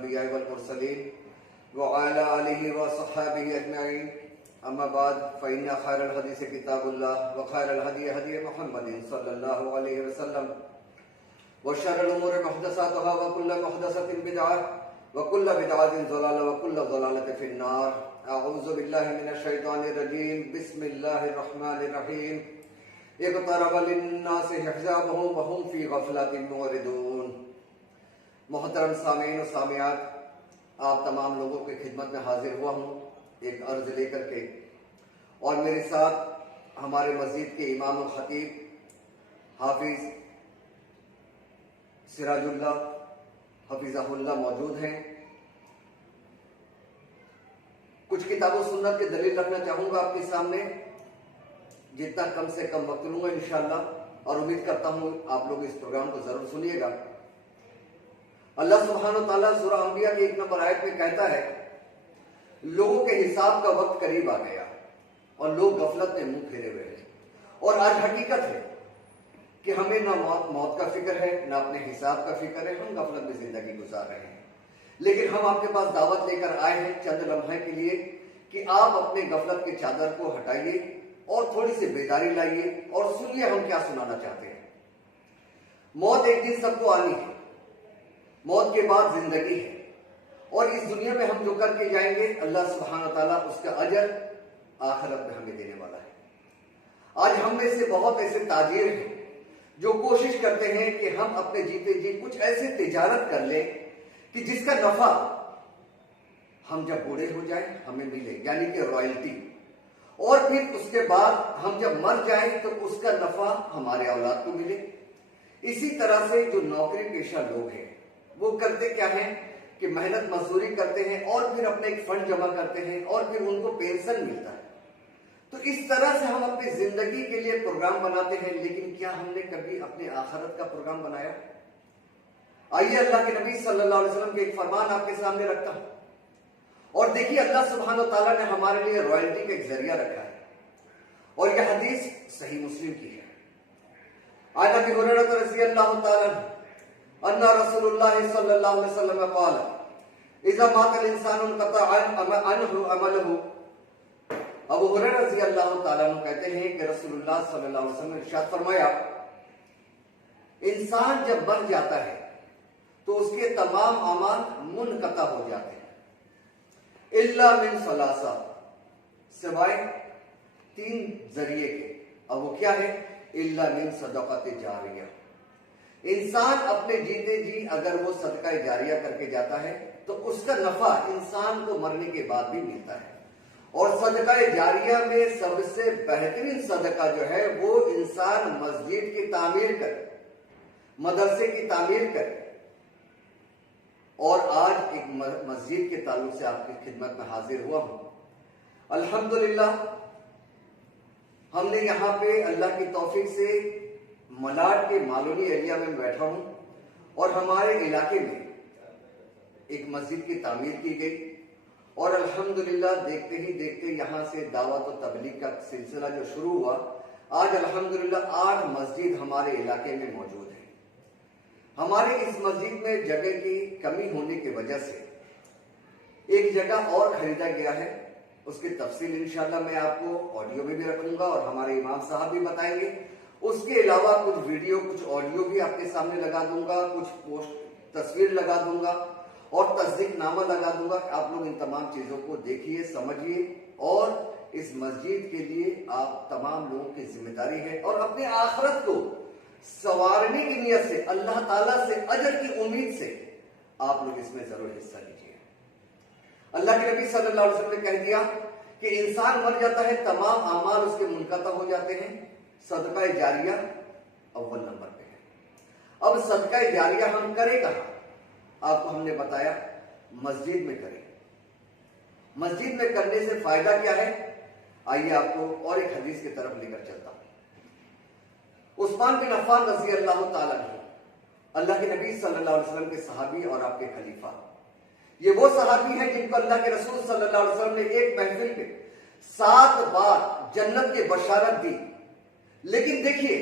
الأنبياء والمرسلين وعلى آله وصحبه أجمعين أما بعد فإن خير الحديث كتاب الله وخير الهدي هدي محمد صلى الله عليه وسلم وشر الأمور محدثاتها وكل محدثة بدعة وكل بدعة ضلالة وكل ضلالة في النار. أعوذ بالله من الشيطان الرجيم. بسم الله الرحمن الرحيم. اقترب للناس حسابهم وهم في غفلة معرضون. محترم سامعین و سامعات، آپ تمام لوگوں کی خدمت میں حاضر ہوا ہوں ایک عرض لے کر کے، اور میرے ساتھ ہمارے مسجد کے امام و خطیب حافظ سراج اللہ حفیظہ اللہ موجود ہیں. کچھ کتاب و سنت کے دلیل رکھنا چاہوں گا آپ کے سامنے، جتنا کم سے کم وقت لوں گا انشاءاللہ، اور امید کرتا ہوں آپ لوگ اس پروگرام کو ضرور سنیے گا. اللہ سبحانہ و تعالیٰ سورہ انبیاء کی 1 نمبر آیت میں کہتا ہے، لوگوں کے حساب کا وقت قریب آ گیا اور لوگ غفلت میں منہ پھیرے ہوئے ہیں. اور آج حقیقت ہے کہ ہمیں نہ موت کا فکر ہے نہ اپنے حساب کا فکر ہے. ہم غفلت میں زندگی گزار رہے ہیں، لیکن ہم آپ کے پاس دعوت لے کر آئے ہیں چند لمحے کے لیے کہ آپ اپنے غفلت کے چادر کو ہٹائیے اور تھوڑی سی بیداری لائیے اور سنیے ہم کیا سنانا چاہتے ہیں. موت ایک دن سب کو آنی ہے، موت کے بعد زندگی ہے، اور اس دنیا میں ہم جو کر کے جائیں گے اللہ سبحانہ تعالیٰ اس کا اجر آخرت میں ہمیں دینے والا ہے. آج ہم میں سے بہت ایسے تاجر ہیں جو کوشش کرتے ہیں کہ ہم اپنے جیتے جی کچھ ایسے تجارت کر لیں کہ جس کا نفع ہم جب بوڑھے ہو جائیں ہمیں ملے، یعنی کہ رائلٹی، اور پھر اس کے بعد ہم جب مر جائیں تو اس کا نفع ہمارے اولاد کو ملے. اسی طرح سے جو نوکری پیشہ لوگ ہیں وہ کرتے کیا ہیں کہ محنت مزدوری کرتے ہیں اور پھر اپنے ایک فنڈ جمع کرتے ہیں اور پھر ان کو پینشن ملتا ہے. تو اس طرح سے ہم اپنی زندگی کے لیے پروگرام بناتے ہیں، لیکن کیا ہم نے کبھی اپنے آخرت کا پروگرام بنایا؟ آئیے اللہ کے نبی صلی اللہ علیہ وسلم کے ایک فرمان آپ کے سامنے رکھتا ہوں، اور دیکھیے اللہ سبحانہ تعالیٰ نے ہمارے لیے رائلٹی کا ایک ذریعہ رکھا ہے، اور یہ حدیث صحیح مسلم کی ہے. عن ابی ہریرہ رضی اللہ تعالیٰ عنہ ان رسول اللہ صلی اللہ علیہ وسلم قال اذا مات الانسان انقطع عنه عمله. ابو ہریرہ رضی اللہ تعالیٰ عنہ کہتے ہیں کہ رسول اللہ صلی اللہ علیہ وسلم نے ارشاد فرمایا، انسان جب مر جاتا ہے تو اس کے تمام اعمال منقطع ہو جاتے ہیں، الا من ثلاثہ، سوائے 3 ذریعے کے. اور وہ کیا ہے؟ الا من صدقۃ جاریہ. انسان اپنے جیتے جی اگر وہ صدقہ جاریہ کر کے جاتا ہے تو اس کا نفع انسان کو مرنے کے بعد بھی ملتا ہے. اور صدقہ جاریہ میں سب سے بہترین صدقہ جو ہے وہ انسان مسجد کی تعمیر کرے، مدرسے کی تعمیر کرے. اور آج ایک مسجد کے تعلق سے آپ کی خدمت میں حاضر ہوا ہوں. الحمدللہ ہم نے یہاں پہ اللہ کی توفیق سے ملاڈ کے مالونی ایریا میں بیٹھا ہوں، اور ہمارے علاقے میں ایک مسجد کی تعمیر کی گئی، اور الحمدللہ دیکھتے ہی دیکھتے یہاں سے دعوت و تبلیغ کا سلسلہ جو شروع ہوا، آج الحمدللہ 8 مسجد ہمارے علاقے میں موجود ہیں. ہماری اس مسجد میں جگہ کی کمی ہونے کی وجہ سے ایک جگہ اور خریدا گیا ہے. اس کی تفصیل انشاءاللہ میں آپ کو آڈیو میں بھی رکھوں گا اور ہمارے امام صاحب بھی بتائیں گے. اس کے علاوہ کچھ ویڈیو کچھ آڈیو بھی آپ کے سامنے لگا دوں گا، کچھ پوسٹ تصویر لگا دوں گا اور تصدیق نامہ لگا دوں گا. آپ لوگ ان تمام چیزوں کو دیکھیے، سمجھیے، اور اس مسجد کے لیے آپ تمام لوگوں کی ذمہ داری ہے، اور اپنے آخرت کو سنوارنے کی نیت سے، اللہ تعالیٰ سے اجر کی امید سے آپ لوگ اس میں ضرور حصہ لیجیے. اللہ کے نبی صلی اللہ علیہ وسلم نے کہہ دیا کہ انسان مر جاتا ہے، تمام اعمال اس کے منقطع ہو جاتے ہیں، صدقہ جاریہ اول نمبر پہ ہے. اب صدقہ جاریہ ہم کریں کہاں؟ آپ کو ہم نے بتایا مسجد میں کریں. مسجد میں کرنے سے فائدہ کیا ہے؟ آئیے آپ کو اور ایک حدیث کی طرف لے کر چلتا ہوں. عثمان بن عفان رضی اللہ تعالیٰ عنہ، اللہ کے نبی صلی اللہ علیہ وسلم کے صحابی اور آپ کے خلیفہ. یہ وہ صحابی ہیں جن کو اللہ کے رسول صلی اللہ علیہ وسلم نے ایک محفل میں 7 بار جنت کی بشارت دی. لیکن دیکھیے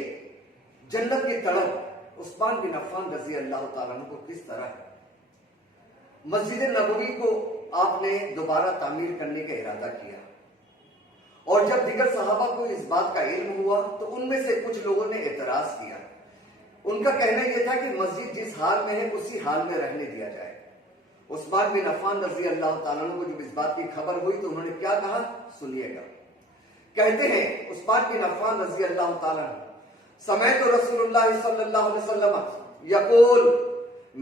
جنت کی تڑپ عثمان بن عفان رضی اللہ تعالیٰ عنہ کو کس طرح ہے. مسجد نبوی کو آپ نے دوبارہ تعمیر کرنے کا ارادہ کیا، اور جب دیگر صحابہ کو اس بات کا علم ہوا تو ان میں سے کچھ لوگوں نے اعتراض کیا۔ ان کا کہنا یہ تھا کہ مسجد جس حال میں ہے اسی حال میں رہنے دیا جائے۔ عثمان بن عفان رضی اللہ تعالیٰ عنہ کو جب اس بات کی خبر ہوئی تو انہوں نے کیا کہا، سنیے گا۔ کہتے ہیں عثمان بن عفان رضی اللہ تعالیٰ عنہ، سمعت رسول اللہ صلی اللہ علیہ وسلم یقول،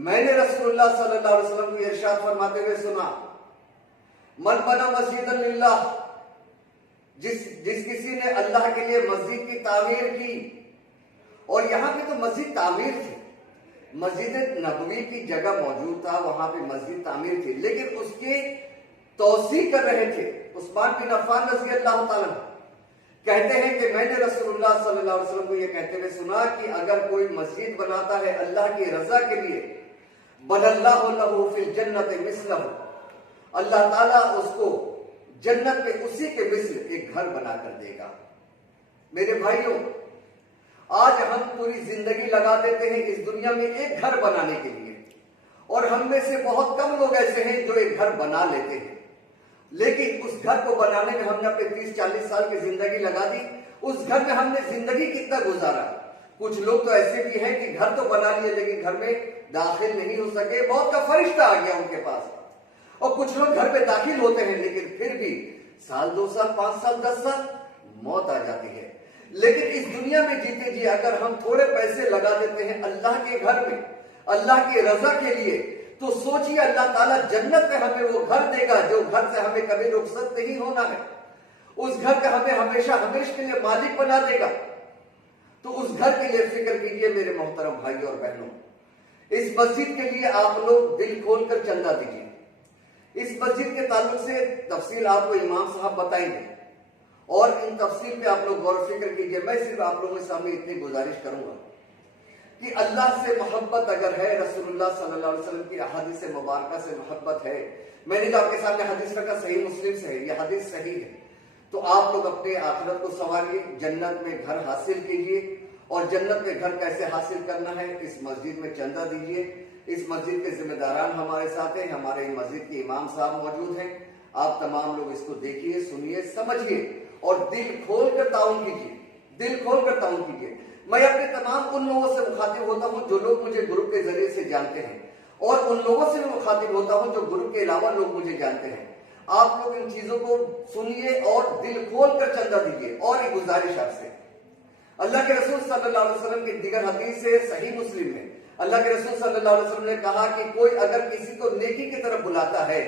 میں نے رسول اللہ صلی اللہ علیہ وسلم کو ارشاد فرماتے ہوئے سنا، من بنا مسجد للہ، جس کسی نے اللہ کے لیے مسجد کی تعمیر کی، اور یہاں پہ تو مسجد تعمیر تھی، مسجد نبوی کی جگہ موجود تھا، وہاں پہ مسجد تعمیر تھی، لیکن اس کی توسیع کر رہے تھے عثمان بن عفان رضی اللہ تعالیٰ عنہ۔ کہتے ہیں کہ میں نے رسول اللہ صلی اللہ علیہ وسلم کو یہ کہتے ہوئے سنا کہ اگر کوئی مسجد بناتا ہے اللہ کی رضا کے لیے، بن اللہ لہ فی الجنت مثلہ، اللہ تعالیٰ اس کو جنت میں اسی کے مثل ایک گھر بنا کر دے گا۔ میرے بھائیوں، آج ہم پوری زندگی لگا دیتے ہیں اس دنیا میں ایک گھر بنانے کے لیے، اور ہم میں سے بہت کم لوگ ایسے ہیں جو ایک گھر بنا لیتے ہیں، لیکن اس گھر کو بنانے میں ہم نے اپنے 30-40 سال کی زندگی لگا دی، اس گھر میں ہم نے زندگی کتنا گزارا۔ کچھ لوگ تو ایسے بھی ہیں کہ گھر تو بنا لیے لیکن گھر میں داخل نہیں ہو سکے، موت کا فرشتہ آ گیا ان کے پاس، اور کچھ لوگ گھر میں داخل ہوتے ہیں لیکن پھر بھی سال 2 سال 5 سال 10 سال موت آ جاتی ہے۔ لیکن اس دنیا میں جیتے جی اگر ہم تھوڑے پیسے لگا دیتے ہیں اللہ کے گھر میں، اللہ کی رضا کے لیے، تو سوچئے اللہ تعالیٰ جنت میں ہمیں وہ گھر دے گا جو گھر سے ہمیں کبھی رخصت نہیں ہونا ہے، اس گھر کا ہمیں ہمیشہ ہمیشہ کے لیے مالک بنا دے گا۔ تو اس گھر کے لیے فکر کیجئے میرے محترم بھائیوں اور بہنوں، اس مسجد کے لیے آپ لوگ دل کھول کر چندہ دیجئے۔ اس مسجد کے تعلق سے تفصیل آپ کو امام صاحب بتائیں گے، اور ان تفصیل پہ آپ لوگ غور و فکر کیجئے۔ میں صرف آپ لوگوں کے سامنے اتنی گزارش کروں گا کہ اللہ سے محبت اگر ہے، رسول اللہ صلی اللہ علیہ وسلم کی احادیث مبارکہ سے محبت ہے، میں نے جو آپ کے سامنے حدیث رکھا صحیح مسلم سے ہے، یہ حدیث صحیح ہے، تو آپ لوگ اپنے آخرت کو سنواریے، جنت میں گھر حاصل کیجئے، اور جنت میں گھر کیسے حاصل کرنا ہے، اس مسجد میں چندہ دیجئے۔ اس مسجد کے ذمہ داران ہمارے ساتھ ہیں، ہمارے مسجد کے امام صاحب موجود ہیں، آپ تمام لوگ اس کو دیکھیے، سنیے، سمجھیے، اور دل کھول کر تعاون کیجیے، دل کھول کر تعاون کیجیے۔ میں اپنے تمام ان لوگوں سے مخاطب ہوتا ہوں جو لوگ مجھے گروپ کے ذریعے سے جانتے ہیں، اور ان لوگوں سے بھی مخاطب ہوتا ہوں جو گروپ کے علاوہ لوگ مجھے جانتے ہیں۔ آپ لوگ ان چیزوں کو سنیے اور دل کھول کر چندہ دیجیے۔ اور ایک گزارش آپ سے، اللہ کے رسول صلی اللہ علیہ وسلم کی دیگر حدیث سے صحیح مسلم میں اللہ کے رسول صلی اللہ علیہ وسلم نے کہا کہ کوئی اگر کسی کو نیکی کی طرف بلاتا ہے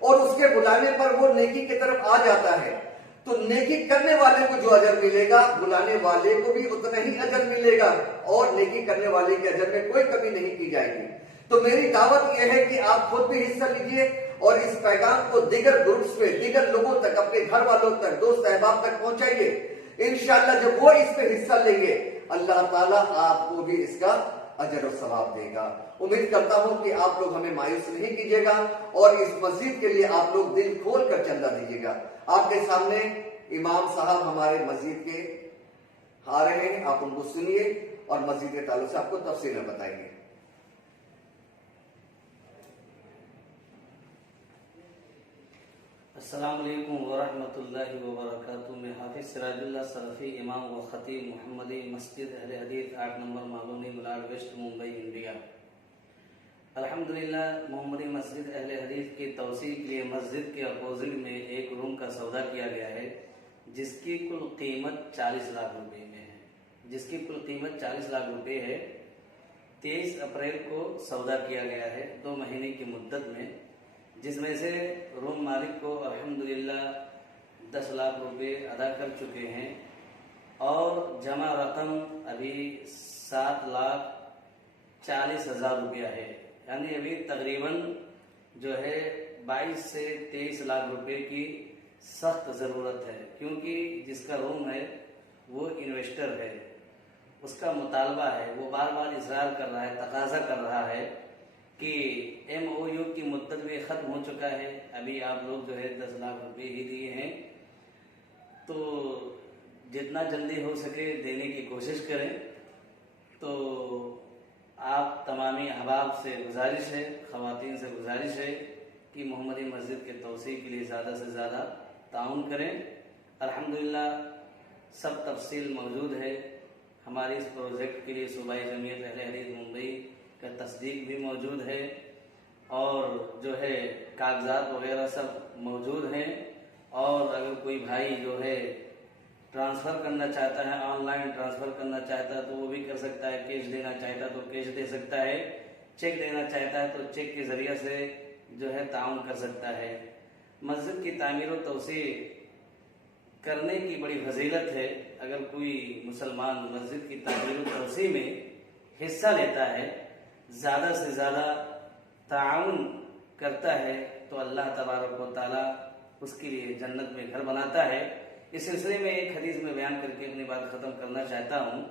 اور اس کے بلانے پر وہ نیکی کی طرف آ جاتا ہے، تو نیکی کرنے والے کو جو اجر ملے گا، بلانے والے کو بھی اتنا ہی اجر ملے گا، اور نیکی کرنے والے کے اجر میں کوئی کمی نہیں کی جائے گی۔ تو میری دعوت یہ ہے کہ آپ خود بھی حصہ لیجئے، اور اس پیغام کو دیگر گروپس میں، دیگر لوگوں تک، اپنے گھر والوں تک، دوست احباب تک پہنچائیے۔ انشاءاللہ جب وہ اس پہ حصہ لیں گے، اللہ تعالیٰ آپ کو بھی اس کا اجر و ثواب دے گا۔ امید کرتا ہوں کہ آپ لوگ ہمیں مایوس نہیں کیجیے گا، اور اس مسجد کے لیے آپ لوگ دل کھول کر چندہ دیجیے گا۔ آپ کے سامنے امام صاحب ہمارے مسجد کے آ رہے ہیں، آپ ان کو سنیے اور مسجد کے تعلق سے آپ کو تفصیل بتائیں گے۔ السلام علیکم ورحمۃ اللہ وبرکاتہ۔ میں حافظ سراج اللہ سلفی، امام و خطیب محمدی، مسجد اہل حدیث 8 number Malvani Malad waste, Mumbai, India. الحمدللہ محمدی مسجد اہل حدیث کی توسیع کے لیے مسجد کے اپوزٹ میں ایک روم کا سودا کیا گیا ہے، جس کی کل قیمت 40 لاکھ روپے میں ہے، 40 لاکھ روپے ہے۔ 23 اپریل کو سودا کیا گیا ہے 2 مہینے کی مدت میں، جس میں سے روم مالک کو الحمدللہ 10 لاکھ روپے ادا کر چکے ہیں، اور جمع رقم ابھی 7,40,000 روپیہ ہے، یعنی ابھی تقریباً جو ہے 22 سے 23 لاکھ روپے کی سخت ضرورت ہے، کیونکہ جس کا روم ہے وہ انویسٹر ہے، اس کا مطالبہ ہے، وہ بار بار اصرار کر رہا ہے، تقاضا کر رہا ہے کہ MOU کی مدت بھی ختم ہو چکا ہے، ابھی آپ لوگ جو ہے 10 لاکھ روپے ہی دیے ہیں، تو جتنا جلدی ہو سکے دینے کی کوشش کریں۔ تو آپ تمامی احباب سے گزارش ہے، خواتین سے گزارش ہے کہ محمدی مسجد کے توسیع کے لیے زیادہ سے زیادہ تعاون کریں۔ الحمدللہ سب تفصیل موجود ہے، ہماری اس پروجیکٹ کے لیے صوبائی جمعیت اہل حدیث ممبئی کا تصدیق بھی موجود ہے، اور جو ہے کاغذات وغیرہ سب موجود ہیں، اور اگر کوئی بھائی جو ہے ٹرانسفر کرنا چاہتا ہے، آن لائن ٹرانسفر کرنا چاہتا ہے تو وہ بھی کر سکتا ہے، کیش دینا چاہتا ہے تو کیش دے سکتا ہے، چیک دینا چاہتا ہے تو چیک کے ذریعے سے جو ہے تعاون کر سکتا ہے۔ مسجد کی تعمیر و توسیع کرنے کی بڑی فضیلت ہے۔ اگر کوئی مسلمان مسجد کی تعمیر و توسیع میں حصہ لیتا ہے، زیادہ سے زیادہ تعاون کرتا ہے، تو اللہ تبارک و تعالی اس کے لیے جنت میں گھر بناتا ہے۔ اس سلسلے میں ایک حدیث میں بیان کر کے اپنی بات ختم کرنا چاہتا ہوں۔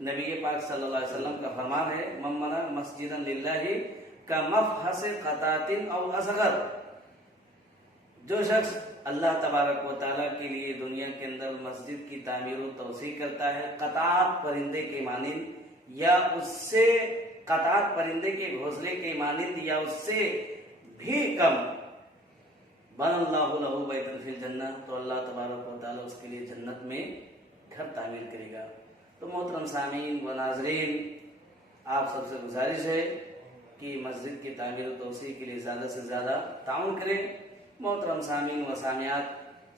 نبی پاک صلی اللہ علیہ وسلم کا فرمان ہے، من بنى مسجدا للہ کمفحص قطعۃ او اصغر، جو شخص اللہ تبارک و تعالیٰ کے لیے دنیا کے اندر مسجد کی تعمیر و توسیع کرتا ہے، قطعات پرندے کے مانند یا اس سے قطعات پرندے کے گھونسلے کے مانند یا اس سے بھی کم، بن اللہ لہ بیتا فی الجنہ، تو اللہ تبارک و تعالیٰ اس کے لیے جنت میں گھر تعمیر کرے گا۔ تو محترم سامعین و ناظرین، آپ سب سے گزارش ہے کہ مسجد کی تعمیر و توسیع کے لیے زیادہ سے زیادہ تعاون کریں۔ محترم سامعین و سامعات،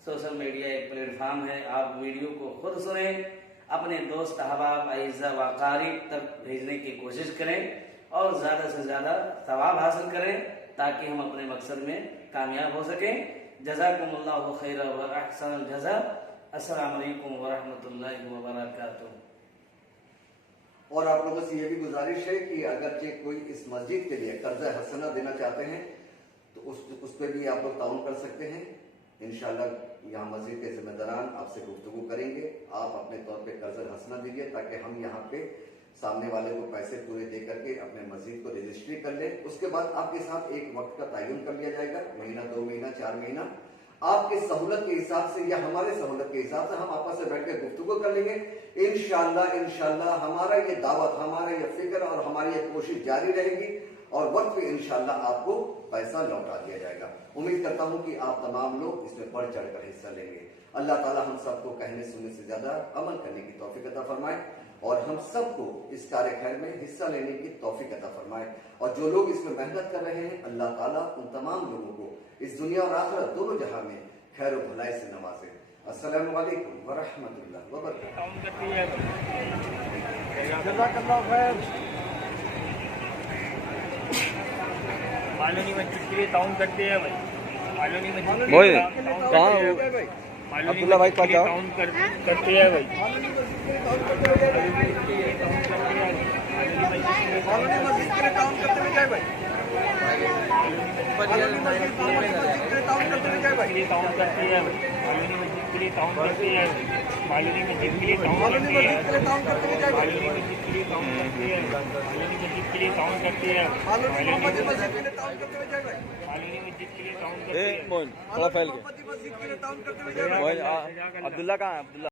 سوشل میڈیا ایک پلیٹ فارم ہے، آپ ویڈیو کو خود سنیں، اپنے دوست احباب اعزاء و اقارب تک بھیجنے کی کوشش کریں اور زیادہ سے زیادہ ثواب حاصل کریں تاکہ ہم اپنے مقصد میں کامیاب ہو سکیں۔ جزاکم اللہ خیر و احسن الجزاء۔ السلام علیکم ورحمۃ اللہ وبرکاتہ۔ اور آپ لوگوں سے یہ بھی گزارش ہے کہ اگرچہ کوئی اس مسجد کے لیے قرضہ حسنہ دینا چاہتے ہیں تو اس پہ بھی آپ لوگ تعاون کر سکتے ہیں۔ انشاءاللہ یہاں مسجد کے ذمہ داران آپ سے گفتگو کریں گے، آپ اپنے طور پہ قرضہ حسنہ دیجیے تاکہ ہم یہاں پہ سامنے والے کو پیسے پورے دے کر کے اپنے مسجد کو رجسٹری کر لیں۔ اس کے بعد آپ کے ساتھ ایک وقت کا تعین کر لیا جائے گا، مہینہ، 2 مہینہ، 4 مہینہ، آپ کے سہولت کے حساب سے یا ہمارے سہولت کے حساب سے ہم آپس سے بیٹھ کے گفتگو کر لیں گے۔ انشاءاللہ ہمارا یہ دعوت، ہمارا یہ فکر اور ہماری یہ کوشش جاری رہے گی اور وقت پہ انشاءاللہ آپ کو پیسہ لوٹا دیا جائے گا۔ امید کرتا ہوں کہ آپ تمام لوگ اس میں بڑھ چڑھ کر حصہ لیں گے۔ اللہ تعالیٰ ہم سب کو کہنے سننے سے زیادہ عمل کرنے کی توفیق عطا فرمائے اور ہم سب کو اس کار خیر میں حصہ لینے کی توفیق عطا فرمائے، اور جو لوگ اس میں محنت کر رہے ہیں اللہ تعالیٰ ان تمام لوگوں کو اس دنیا اور آخرت دونوں جہاں میں خیر و بھلائی سے نوازے۔ السلام علیکم ورحمۃ اللہ وبرکاتہ۔ جزاک اللہ خیر۔ معلومی مسجد کے لیے تعاون کرتے ہیں بھائی، معلومی مسجد کے لیے عبداللہ بھائی کا جاؤ تعاون کرتے ہیں بھائی۔ عبداللہ کہاں ہے؟ عبداللہ